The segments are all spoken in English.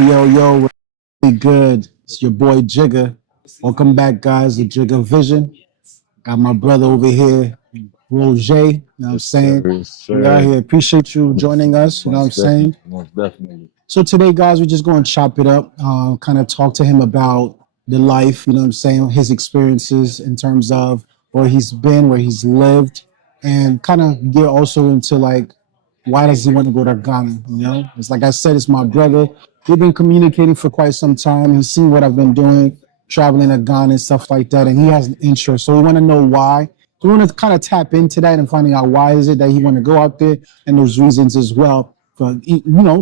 Yo, really good. It's your boy Jigga. Welcome back, guys, to Jigga Vision. Got my brother over here, Roger. You know what I'm Yes, saying? sir. Yes, We out sir. here. Appreciate you joining us. You know what I'm Most definitely. saying? Most definitely. So today, guys, we're just going to chop it up, kind of talk to him about the life, you know what I'm saying, his experiences in terms of where he's been, where he's lived, and kind of get also into like, why does he want to go to Ghana? You know, it's like I said, it's my brother. We've been communicating for quite some time. He's seen what I've been doing, traveling to Ghana and stuff like that, and he has an interest. So we want to know why. So we want to kind of tap into that and finding out why is it that he want to go out there, and those reasons as well. But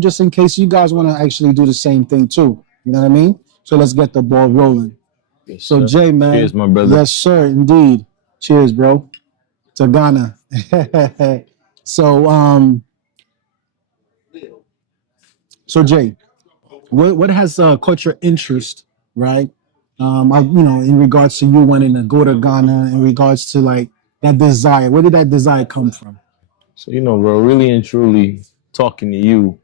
just in case you guys want to actually do the same thing too. You know what I mean? So let's get the ball rolling. Yes, So sir. Jay, Cheers, man, my brother. yes, sir, indeed. Cheers, bro. To Ghana. so so Jay, what has caught your interest, right? In regards to you wanting to go to Ghana, in regards to like that desire, where did that desire come from? So, bro, really and truly talking to you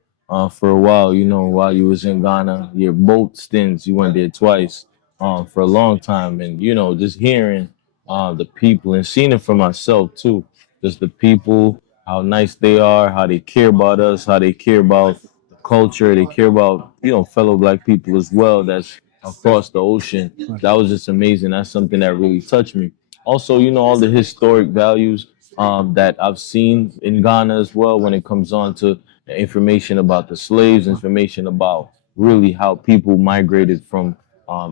for a while, while you was in Ghana, your boat stints, you went there twice for a long time. And, just hearing the people and seeing it for myself too. Just the people, how nice they are, how they care about us, how they care about the culture, they care about, fellow black people as well that's across the ocean. Right. That was just amazing. That's something that really touched me. Also, all the historic values that I've seen in Ghana as well when it comes on to information about the slaves, information about really how people migrated from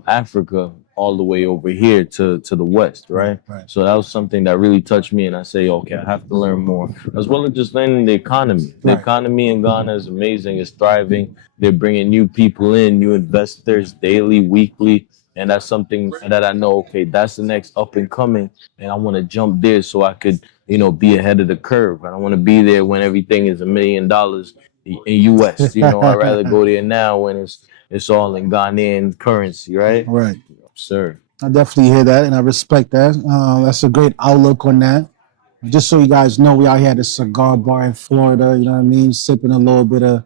Africa all the way over here to the West, Right, right? right, So that was something that really touched me, and I say, okay, I have to learn more, as well as just learning the economy. The right. economy in Ghana is amazing; it's thriving. They're bringing new people in, new investors daily, weekly, and that's something that I know. Okay, that's the next up and coming, and I want to jump there so I could be ahead of the curve. I don't want to be there when everything is $1 million in US. I'd rather go there now when it's all in Ghanaian currency, right? Right. Sir. I definitely hear that, and I respect that. That's a great outlook on that. Just so you guys know, we out here at a cigar bar in Florida. You know what I mean? Sipping a little bit of,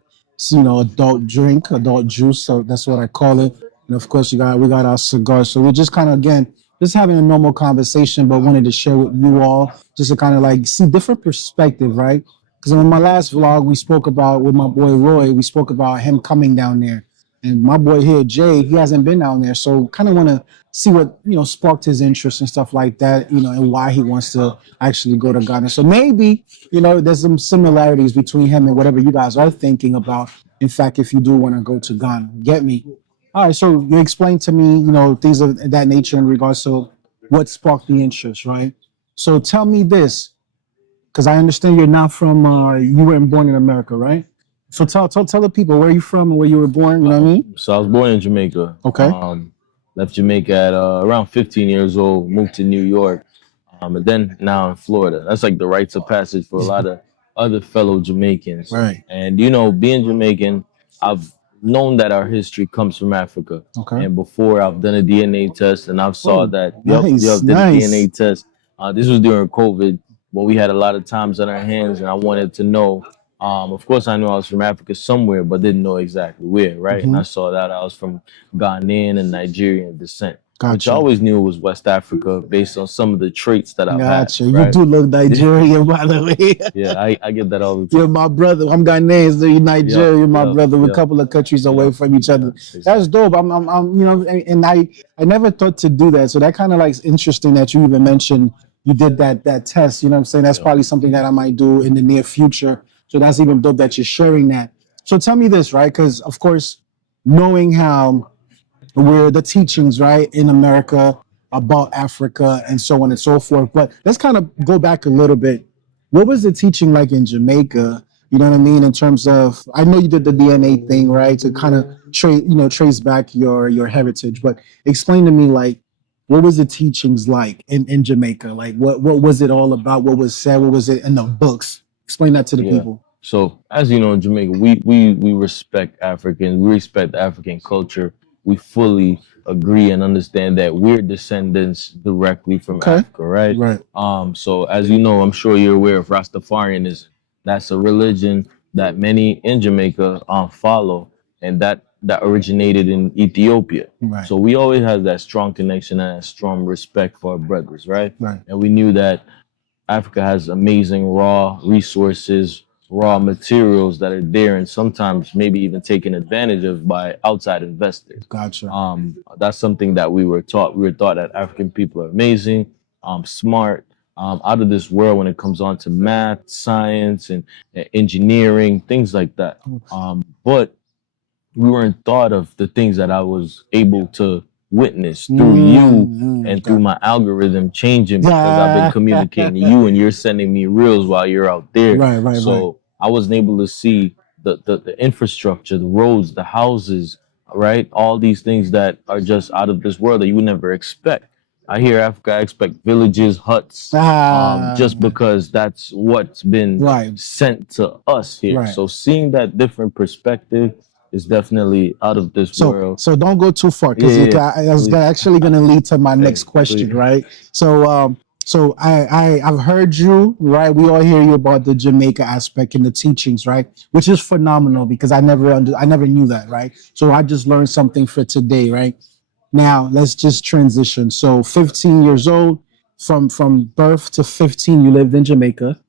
adult drink, adult juice. So that's what I call it. And of course, we got our cigars. So we're just kind of again just having a normal conversation, but wanted to share with you all just to kind of like see different perspective, right? Because in my last vlog, we spoke about with my boy Roy. We spoke about him coming down there, and my boy here, Jay, he hasn't been down there. So kind of want to see what sparked his interest and stuff like that, and why he wants to actually go to Ghana. So maybe, there's some similarities between him and whatever you guys are thinking about. In fact, if you do want to go to Ghana, get me. All right, so you explained to me, things of that nature in regards to what sparked the interest, right? So tell me this, because I understand you're not from, you weren't born in America, right? So tell the people where you from and where you were born. You know what I mean? So I was born in Jamaica. Okay. Left Jamaica at around 15 years old, moved to New York, and then now in Florida. That's like the rites of passage for a lot of other fellow Jamaicans. Right. And being Jamaican, I've known that our history comes from Africa. Okay. And before I've done a DNA test, and I've saw Oh, that. nice, Did a DNA nice. test. This was during COVID, when we had a lot of times on our hands, and I wanted to know. Of course, I knew I was from Africa somewhere, but didn't know exactly where, right? And Hmm. I saw that I was from Ghanaian and Nigerian descent, which I Gotcha. always knew was West Africa based on some of the traits that I've had, Gotcha. You right? do look Nigerian, by the way. Yeah, I get that all the You're time. my brother. I'm Ghanaian, so you're Yep, Nigerian. You're my yep, brother. We're a yep, couple of countries away yep, from each yeah, other. That's exactly. dope. And I never thought to do that. So that kind of like is interesting that you even mentioned you did that test. You know what I'm saying? That's Yep. probably something that I might do in the near future. So that's even dope that you're sharing that. So tell me this, right? Because of course, knowing how where the teachings, right, in America about Africa and so on and so forth. But let's kind of go back a little bit. What was the teaching like in Jamaica? You know what I mean? In terms of, I know you did the DNA thing, right, to kind of trace back your heritage. But explain to me, like, what was the teachings like in Jamaica? Like, what was it all about? What was said? What was it in the books? Explain that to the Yeah. people. So as you know, in Jamaica, we respect Africans. We respect African culture. We fully agree and understand that we're descendants directly from Okay. Africa, right? Right. So as you know, I'm sure you're aware of Rastafarianism. That's a religion that many in Jamaica follow, and that that originated in Ethiopia. Right. So we always had that strong connection and a strong respect for our brothers, right? Right. And we knew that Africa has amazing raw resources, raw materials that are there, and sometimes maybe even taken advantage of by outside investors. Gotcha. That's something that we were taught. We were taught that African people are amazing, smart, out of this world when it comes on to math, science, and engineering, things like that. But we weren't thought of the things that I was able to witness through you and through my algorithm changing because I've been communicating to you and you're sending me reels while you're out there. Right. So I wasn't able to see the infrastructure, the roads, the houses, right? All these things that are just out of this world that you would never expect. I hear Africa, I expect villages, huts, just because that's what's been Right. sent to us here. Right. So seeing that different perspective is definitely out of this world. So don't go too far because I was actually going to lead to my next question, please. right? So I've heard you, right? We all hear you about the Jamaica aspect and the teachings, right? Which is phenomenal because I never knew that, right? So I just learned something for today, right? Now let's just transition. So 15 years old, from birth to 15, you lived in Jamaica.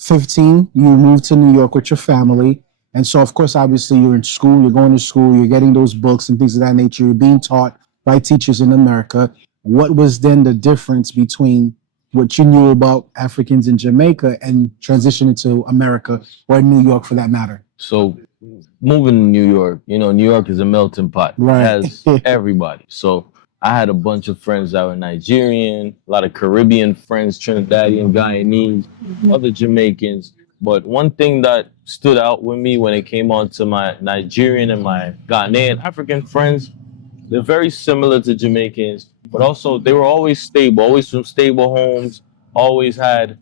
15, you moved to New York with your family. And so, of course, obviously, you're in school, you're going to school, you're getting those books and things of that nature. You're being taught by teachers in America. What was then the difference between what you knew about Africans in Jamaica and transitioning to America or New York for that matter? So moving to New York, New York is a melting pot. Right. It has everybody. So I had a bunch of friends that were Nigerian, a lot of Caribbean friends, Trinidadian, Guyanese, other Jamaicans. But one thing that stood out with me when it came on to my Nigerian and my Ghanaian African friends, they're very similar to Jamaicans, but also they were always stable, always from stable homes, always had,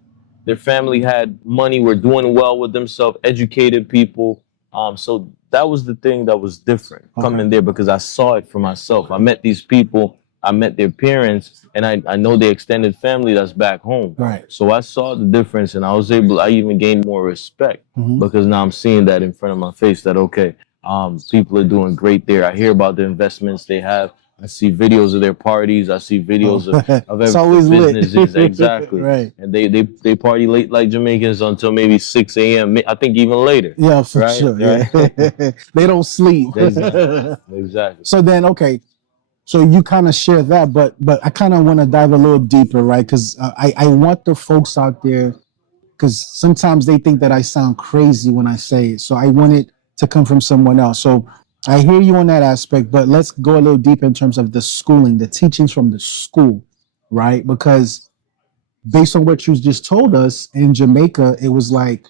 their family had money, were doing well with themselves, educated people. So that was the thing that was different coming there because I saw it for myself. I met these people, I met their parents, and I know their extended family that's back home. Right. So I saw the difference and I even gained more respect because now I'm seeing that in front of my face that, okay, people are doing great there. I hear about the investments they have. I see videos of their parties. I see videos of every businesses. Exactly. Right. And they party late like Jamaicans until maybe 6 a.m. I think even later. Yeah, for right? sure. Right? Yeah. They don't sleep. Exactly. So then, okay. So you kind of share that, but I kind of want to dive a little deeper, right? Because I want the folks out there, because sometimes they think that I sound crazy when I say it. So I want it to come from someone else. So I hear you on that aspect, but let's go a little deeper in terms of the schooling, the teachings from the school, right? Because based on what you just told us in Jamaica, it was like,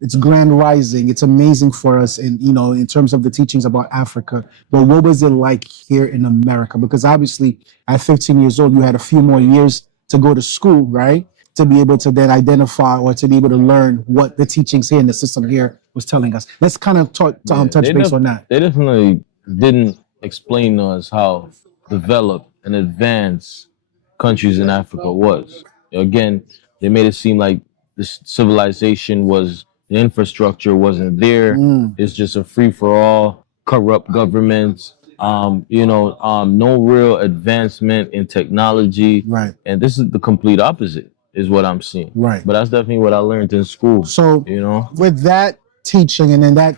it's grand rising. It's amazing for us in terms of the teachings about Africa. But what was it like here in America? Because obviously at 15 years old, you had a few more years to go to school, right? To be able to then identify or to be able to learn what the teachings here in the system here was telling us. Let's kind of touch base on that. They definitely didn't explain to us how developed and advanced countries in Africa was. Again, they made it seem like this civilization was, the infrastructure wasn't there. It's just a free for all, corrupt governments, no real advancement in technology. Right. And this is the complete opposite, is what I'm seeing. Right. But that's definitely what I learned in school. So with that teaching and then that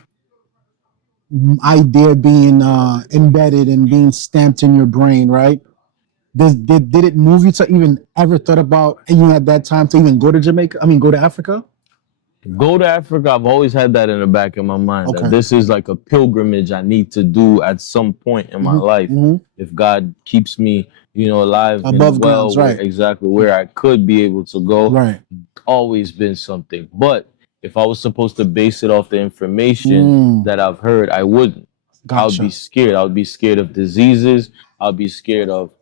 idea being embedded and being stamped in your brain, right? Did it move you to even ever thought about, even at that time, to even go to Jamaica? I mean, go to Africa? Go to Africa, I've always had that in the back of my mind. Okay. That this is like a pilgrimage I need to do at some point in my life. If God keeps me, alive above and well, grounds, right? Exactly, where I could be able to go. Right. Always been something. But if I was supposed to base it off the information that I've heard, I wouldn't. Gotcha. I would be scared. I would be scared of diseases. I'd be scared of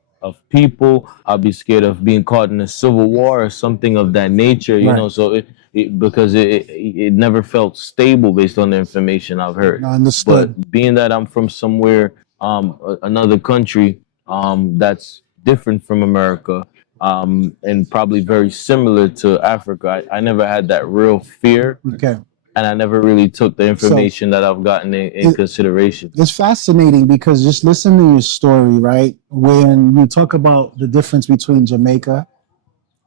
people. I'd be scared of being caught in a civil war or something of that nature, so because it never felt stable based on the information I've heard. Understood. But being that I'm from somewhere, another country that's different from America, and probably very similar to Africa, I never had that real fear. Okay. and I never really took the So information that I've gotten in it, consideration. it's fascinating because just listen to your story, right? When you talk about the difference between Jamaica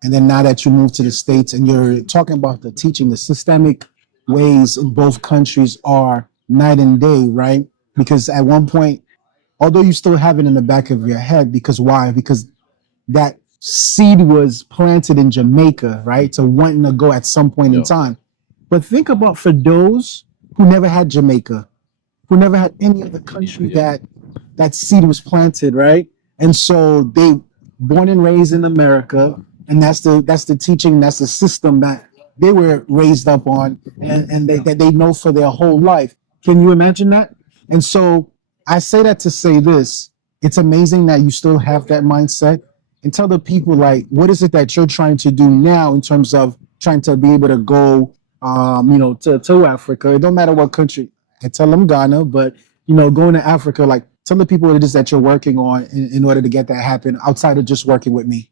and then now that you moved to the States and you're talking about the teaching, the systemic ways in both countries are night and day, right? Because at one point, although you still have it in the back of your head, because why? Because that seed was planted in Jamaica, right? So wanting to go at some point in Yeah. time. But think about for those who never had Jamaica, who never had any other country Yeah. that seed was planted, right? And so they born and raised in America, and that's the teaching, that's the system that they were raised up on, and that they know for their whole life. Can you imagine that? And so I say that to say this: it's amazing that you still have that mindset, and tell the people like, what is it that you're trying to do now in terms of trying to be able to go, to Africa. It don't matter what country. I tell them Ghana, but going to Africa, like tell the people what it is that you're working on in order to get that happen outside of just working with me.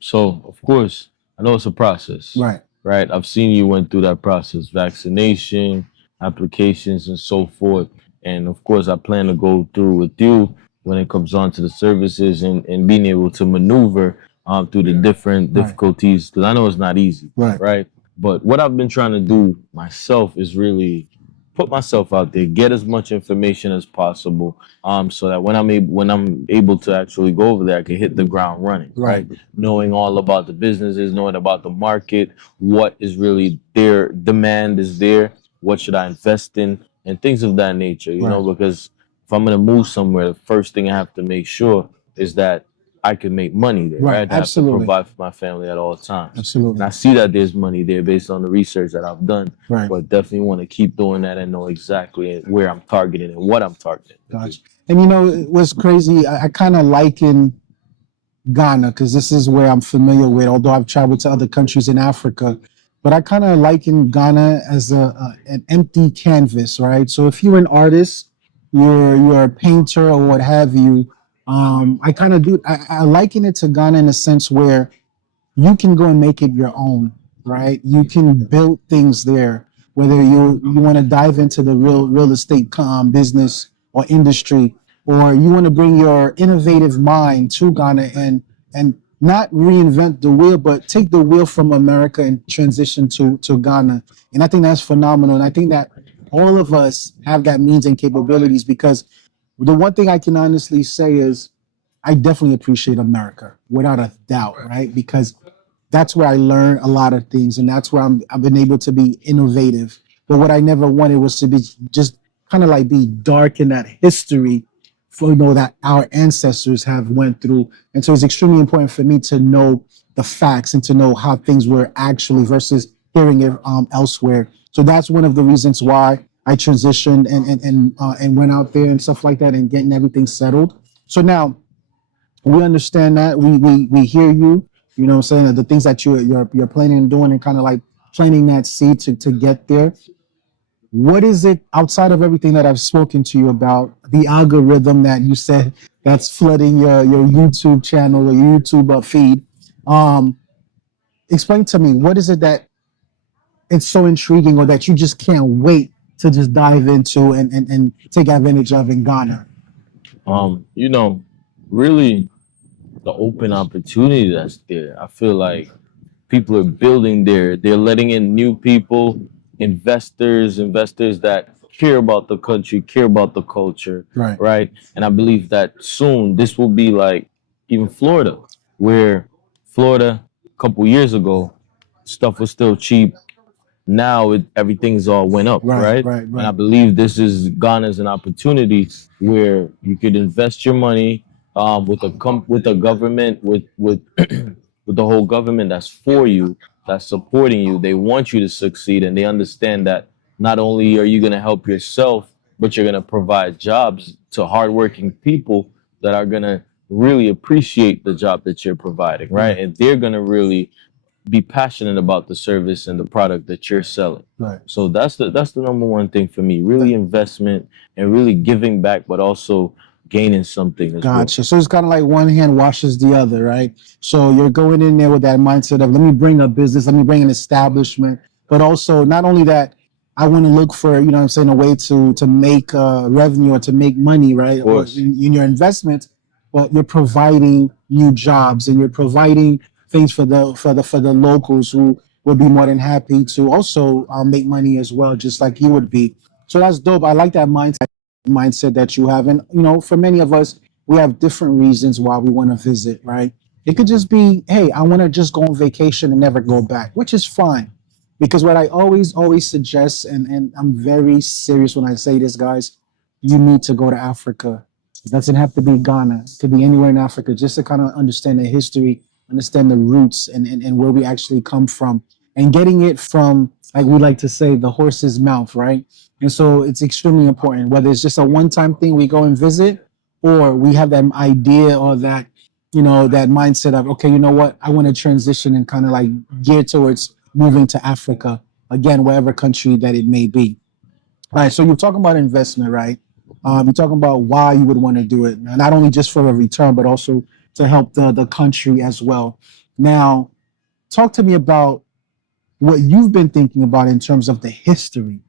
So of course, I know it's a process, Right. right? I've seen you went through that process, vaccination, applications, and so forth. And of course, I plan to go through with you when it comes on to the services and being able to maneuver through the different Right. difficulties because I know it's not easy, Right. right? But what I've been trying to do myself is really put myself out there, get as much information as possible, so that when I'm able to actually go over there, I can hit the ground running, Right. right? Knowing all about the businesses, knowing about the market, what is really there, demand is there, what should I invest in, and things of that nature, Right. because if I'm gonna move somewhere, the first thing I have to make sure is that I can make money there, Right. right? I have to Absolutely. provide for my family at all times. And Absolutely. I see that there's money there based on the research that I've done, Right. but definitely want to keep doing that and know exactly where I'm targeting and what I'm targeting. Gotcha. And what's crazy? I kind of liken Ghana because this is where I'm familiar with. Although I've traveled to other countries in Africa, but I kind of liken Ghana as an empty canvas, right? So if you're an artist, you're a painter or what have you. I kind of do. I liken it to Ghana in a sense where you can go and make it your own, right? You can build things there, whether you want to dive into the real estate business or industry, or you want to bring your innovative mind to Ghana and not reinvent the wheel, but take the wheel from America and transition to Ghana. And I think that's phenomenal. And I think that all of us have that means and capabilities because the one thing I can honestly say is I definitely appreciate America without a doubt, right? Because that's where I learned a lot of things, and that's where I've been able to be innovative. But what I never wanted was to be just kind of like be dark in that history for that our ancestors have went through. And so it's extremely important for me to know the facts and to know how things were actually versus hearing it elsewhere. So that's one of the reasons why I transitioned and went out there and stuff like that and getting everything settled. So now we understand that we hear you, what I'm saying, the things that you're planning on doing and kind of like planting that seed to get there. What is it outside of everything that I've spoken to you about, the algorithm that you said that's flooding your YouTube channel or your YouTube feed? um Explain to me, what is it that it's so intriguing or that you just can't wait to just dive into and take advantage of in Ghana? Um, you know, really the open opportunity that's there. I feel like people are building there. They're letting in new people, investors that care about the country, care about the culture, Right. right? And I believe that soon this will be like even Florida, where Florida a couple years ago stuff was still cheap. Now everything's all went up, Right. right? Right. And I Right. believe this is Ghana's an opportunity where you could invest your money with a government with with the whole government that's for you, that's supporting you. They want you to succeed, and they understand that not only are you going to help yourself, but you're going to provide jobs to hardworking people that are going to really appreciate the job that you're providing, right? Right. And they're going to really be passionate about the service and the product that you're selling. Right. So that's the number one thing for me. Really investment and really giving back, but also gaining something as well. Gotcha. So it's kind of like one hand washes the other, right? So you're going in there with that mindset of let me bring a business, let me bring an establishment, but also not only that, I want to look for, you know what I'm saying, a way to make revenue or to make money, right? Of Or course. in your investment, but you're providing new jobs and you're providing things for the locals who would be more than happy to also make money as well, just like you would be. So that's dope. I like that mindset that you have. And you know, for many of us, we have different reasons why we want to visit, right? It could just be, hey, I want to just go on vacation and never go back, which is fine. Because what I always suggest, and I'm very serious when I say this, guys, you need to go to Africa. It doesn't have to be Ghana. It could be anywhere in Africa, just to kind of understand the history, understand the roots and where we actually come from. And getting it from, like we like to say, the horse's mouth, right? And so it's extremely important, whether it's just a one-time thing we go and visit, or we have that idea or that, you know, that mindset of, okay, you know what, I want to transition and kind of like gear towards moving to Africa, again, wherever country that it may be. All right, so you're talking about investment, right? You're talking about why you would want to do it, not only just for a return, but also to help the country as well. Now, talk to me about what you've been thinking about in terms of the history,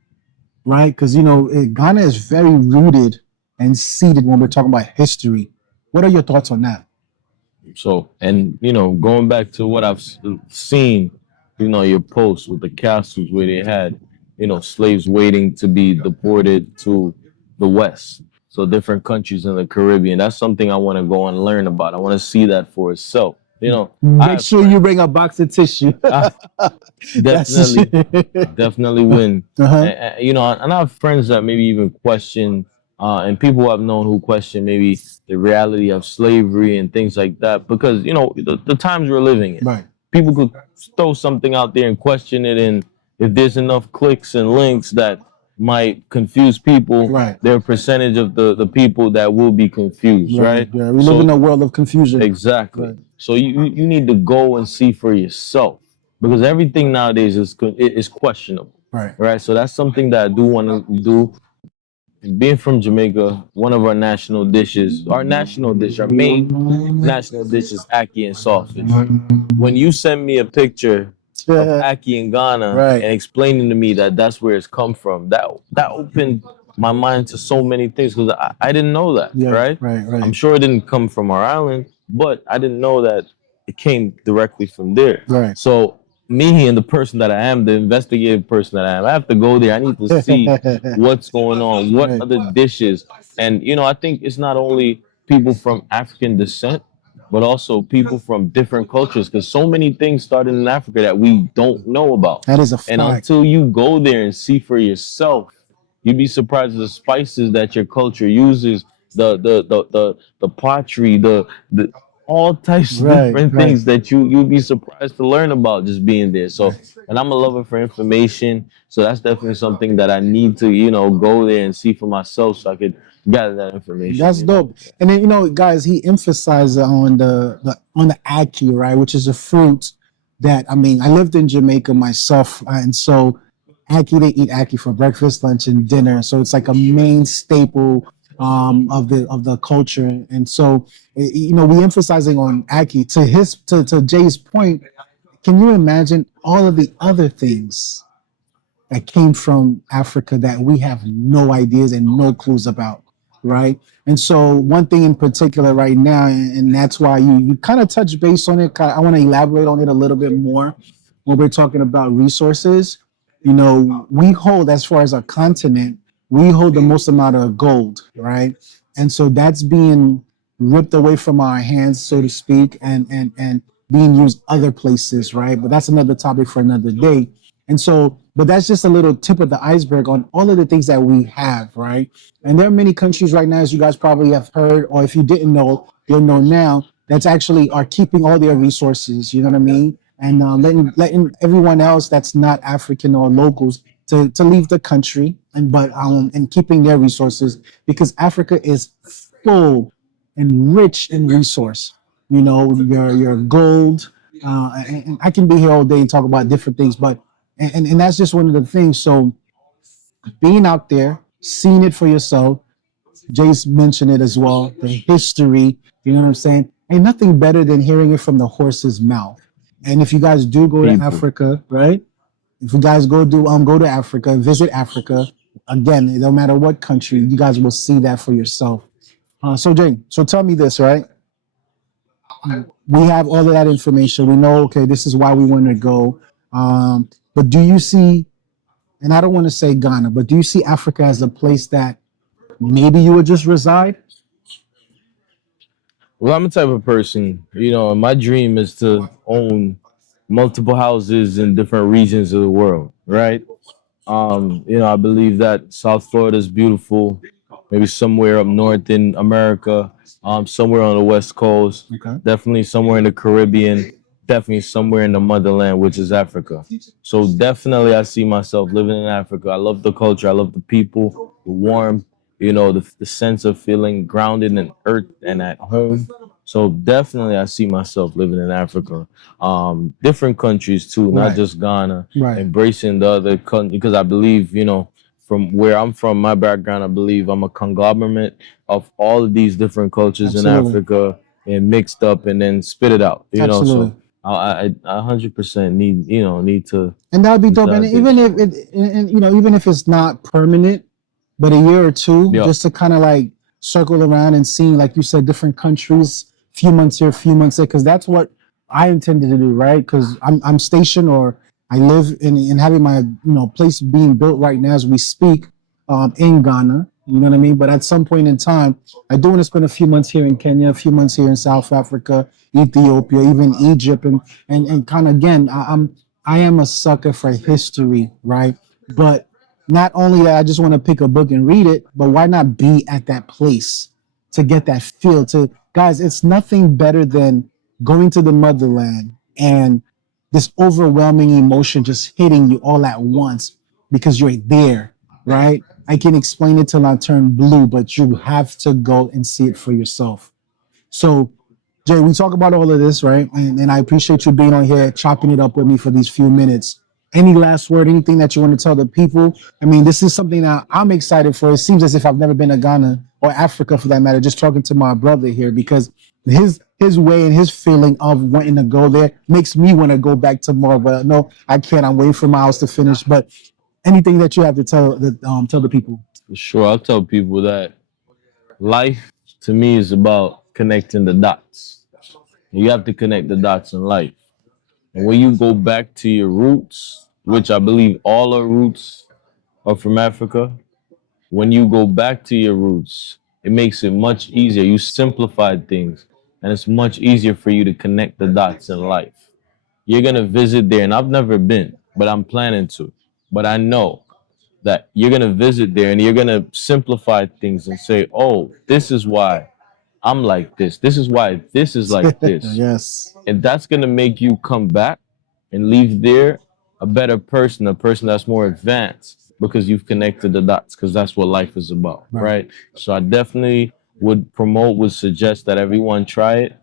right? Because you know Ghana is very rooted and seated when we're talking about history. What are your thoughts on that? So, and going back to what I've seen, your posts with the castles where they had, slaves waiting to be deported to the West. So different countries in the Caribbean. That's something I want to go and learn about. I want to see that for itself. I Make have sure you friends. bring a box of tissue. I That's definitely, definitely win. uh-huh. And I have friends that maybe even question, and people I've known who question maybe the reality of slavery and things like that, because the times we're living in, Right, people could throw something out there and question it, and if there's enough clicks and links that might confuse people, right, there are a percentage of the people that will be confused, right. right? Yeah, we live So in a world of confusion. exactly. Right, So you need to go and see for yourself, because everything nowadays is questionable, right. right? So that's something that I do want to do. Being from Jamaica, one of our main national dish is ackee and saltfish. When you send me a picture of Yeah, ackee in Ghana right. and explaining to me that that's where it's come from, that opened my mind to so many things, because I didn't know that, Yeah, right? right, I'm right, sure it didn't come from our island, but I didn't know that it came directly from there. right. So me and the person that I am, the investigative person that I am, I have to go there. I need to see what's going on, what Right. other dishes. And I think it's not only people from African descent, but also people from different cultures, because so many things started in Africa that we don't know about. That is a And fact. until you go there and see for yourself, you'd be surprised at the spices that your culture uses, the pottery, the all types of Right, different right, things that you'd be surprised to learn about just being there. So, right. and I'm a lover for information, so that's definitely something that I need to go there and see for myself, so I could gather that information. That's dope. And then guys, he emphasized on the ackee, right, which is a fruit that I mean, I lived in Jamaica myself, and so ackee, they eat ackee for breakfast, lunch, and dinner. So it's like a main staple of the culture. And so we emphasizing on ackee. To Jay's point, can you imagine all of the other things that came from Africa that we have no ideas and no clues about, right? And so one thing in particular right now, and that's why you kind of touch base on it. I want to elaborate on it a little bit more when we're talking about resources. We hold, as far as our continent, we hold the most amount of gold, right? And so that's being ripped away from our hands, so to speak, and being used other places, right? But that's another topic for another day. And so, but that's just a little tip of the iceberg on all of the things that we have, right? And there are many countries right now, as you guys probably have heard, or if you didn't know, you'll know now, that's actually are keeping all their resources, you know what I mean? And letting everyone else that's not African or locals to leave the country, and keeping their resources, because Africa is full and rich in resource. Your gold, and I can be here all day and talk about different things, but and that's just one of the things. So being out there, seeing it for yourself, Jace mentioned it as well, the history, you know what I'm saying? Ain't nothing better than hearing it from the horse's mouth. And if you guys do go to People. Africa, right? If you guys go to Africa, visit Africa, again, no matter what country, you guys will see that for yourself. So Jay, so tell me this, right? We have all of that information. We know, okay, this is why we want to go. But do you see, and I don't want to say Ghana, but do you see Africa as a place that maybe you would just reside? Well, I'm the type of person, my dream is to own multiple houses in different regions of the world, right? I believe that South Florida is beautiful. Maybe somewhere up north in America, somewhere on the West Coast, Okay. definitely somewhere in the Caribbean, definitely somewhere in the motherland, which is Africa. So definitely, I see myself living in Africa. I love the culture. I love the people, the warmth. The sense of feeling grounded in earth and at home. So definitely, I see myself living in Africa. Different countries too, not Right. just Ghana, Right. embracing the other country because I believe, from where I'm from, my background, I believe I'm a conglomerate of all of these different cultures in Absolutely. Africa and mixed up and then spit it out, Absolutely. So I 100% need to And that would be dope. And decide even this. if it, and, even if it's not permanent, but a year or two, Yep, just to kind of like circle around and see, like you said, different countries, few months here, few months there, because that's what I intended to do, right? Because I'm stationed or I live in having my place being built right now as we speak, in Ghana. You know what I mean? But at some point in time, I do want to spend a few months here in Kenya, a few months here in South Africa, Ethiopia, even Egypt, and kind of again, I am a sucker for history, right? But not only that, I just want to pick a book and read it, but why not be at that place to get that feel? To guys, it's nothing better than going to the motherland and this overwhelming emotion just hitting you all at once because you're there, right? I can explain it till I turn blue, but you have to go and see it for yourself. So Jay, we talk about all of this, right? And I appreciate you being on here, chopping it up with me for these few minutes. Any last word, anything that you want to tell the people? I mean, this is something that I'm excited for. It seems as if I've never been to Ghana or Africa for that matter, just talking to my brother here because his way and his feeling of wanting to go there makes me want to go back tomorrow. But no, I can't. I'm waiting for Miles to finish. But anything that you have to tell the people. for sure. I'll tell people that life to me is about connecting the dots. You have to connect the dots in life. And when you go back to your roots, which I believe all our roots are from Africa, when you go back to your roots, it makes it much easier. You simplified things, and it's much easier for you to connect the dots in life. You're gonna visit there, and I've never been, but I'm planning to. But I know that you're gonna visit there and you're gonna simplify things and say, oh, this is why I'm like this. This is why this is like this. Yes. And that's gonna make you come back and leave there a better person, a person that's more advanced because you've connected the dots, because that's what life is about, Right. right? So I definitely would suggest that everyone try it.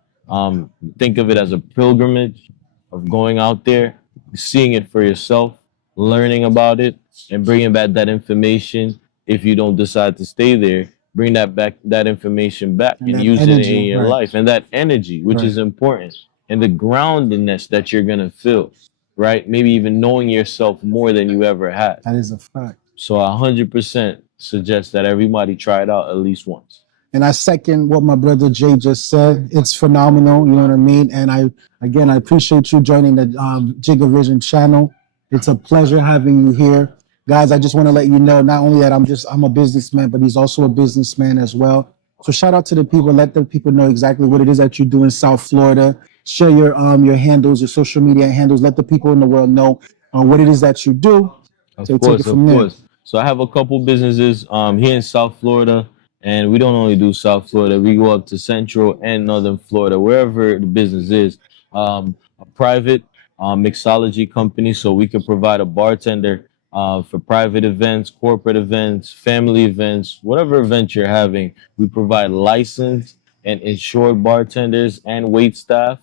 Think of it as a pilgrimage of going out there, seeing it for yourself, learning about it, and bringing back that information. If you don't decide to stay there, bring that information back And and that use it energy, in your right. life, and that energy, which Right. is important, and the groundedness that you're gonna feel, right? Maybe even knowing yourself more than you ever had. That is a fact. So I 100% suggest that everybody try it out at least once. And I second what my brother Jay just said. It's phenomenal. You know what I mean? And I appreciate you joining the Jigga Vision channel. It's a pleasure having you here. Guys, I just want to let you know, not only that I'm a businessman, but he's also a businessman as well. So shout out to the people. Let the people know exactly what it is that you do in South Florida. Share your handles, your social media handles. Let the people in the world know what it is that you do. Of So take it course, from of there. course. So I have a couple businesses here in South Florida, and we don't only do South Florida. We go up to Central and Northern Florida, wherever the business is. A private mixology company, so we can provide a bartender for private events, corporate events, family events, whatever event you're having. We provide licensed and insured bartenders and wait staff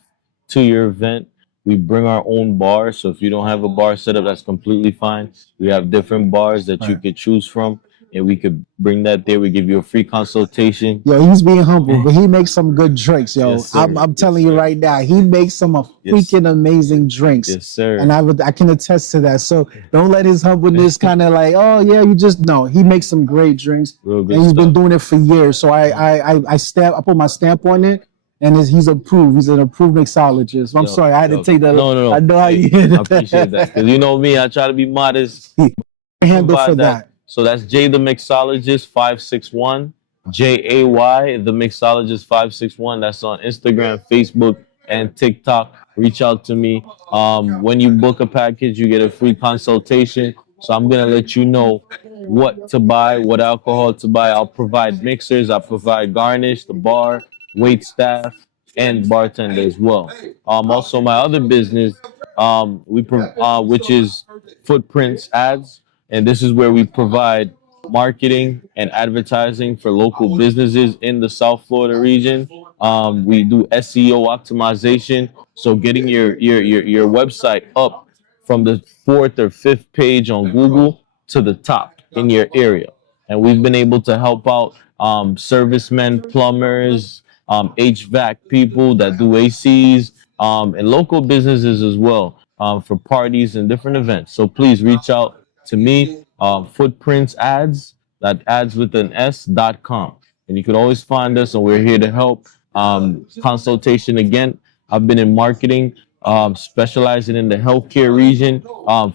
to your event. We bring our own bar, so if you don't have a bar setup, that's completely fine. We have different bars that you Right. could choose from, and we could bring that there. We give you a free consultation. Yo, he's being humble, but he makes some good drinks, yo. Yes, sir. I'm Yes, telling you sir. right now, he makes some Yes. freaking amazing drinks. Yes, sir. And I can attest to that. So don't let his humbleness kind of like, oh yeah, you just no. He makes some great drinks, Real good and he's been stuff. doing it for years. So I put my stamp on it, and he's approved. He's an approved mixologist. I'm Yo, sorry, I had to yo. take that. No, no, no. I know how Hey, you I appreciate that because you know me. I try to be modest. handle By for that. that. So that's Jay the Mixologist 561. JAY the Mixologist 561. That's on Instagram, Facebook, and TikTok. Reach out to me. When you book a package, you get a free consultation. So I'm gonna let you know what to buy, what alcohol to buy. I'll provide mixers, I'll provide garnish, the bar, wait staff, and bartender as well. Also my other business, which is Footprints Ads, and this is where we provide marketing and advertising for local businesses in the South Florida region. We do SEO optimization, so getting your website up from the fourth or fifth page on Google to the top in your area. And we've been able to help out servicemen, plumbers, HVAC people that do ACs, and local businesses as well, for parties and different events. So please reach out to me, Footprints Ads, that ads with an S.com. And you can always find us, and we're here to help. Consultation again. I've been in marketing, specializing in the healthcare region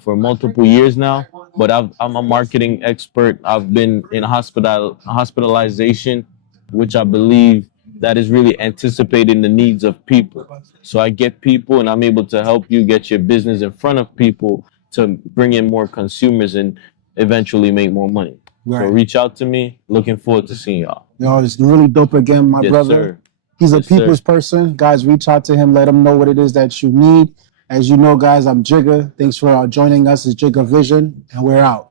for multiple years now. But I'm a marketing expert. I've been in hospitalization, which I believe that is really anticipating the needs of people. So I get people, and I'm able to help you get your business in front of people to bring in more consumers and eventually make more money. So Right. reach out to me. Looking forward to seeing y'all. Yo, it's really dope again, my Yes, brother. sir. He's a Yes, sir. people's person. Guys, reach out to him. Let him know what it is that you need. As you know, guys, I'm Jigga. Thanks for joining us. It's Jigga Vision, and we're out.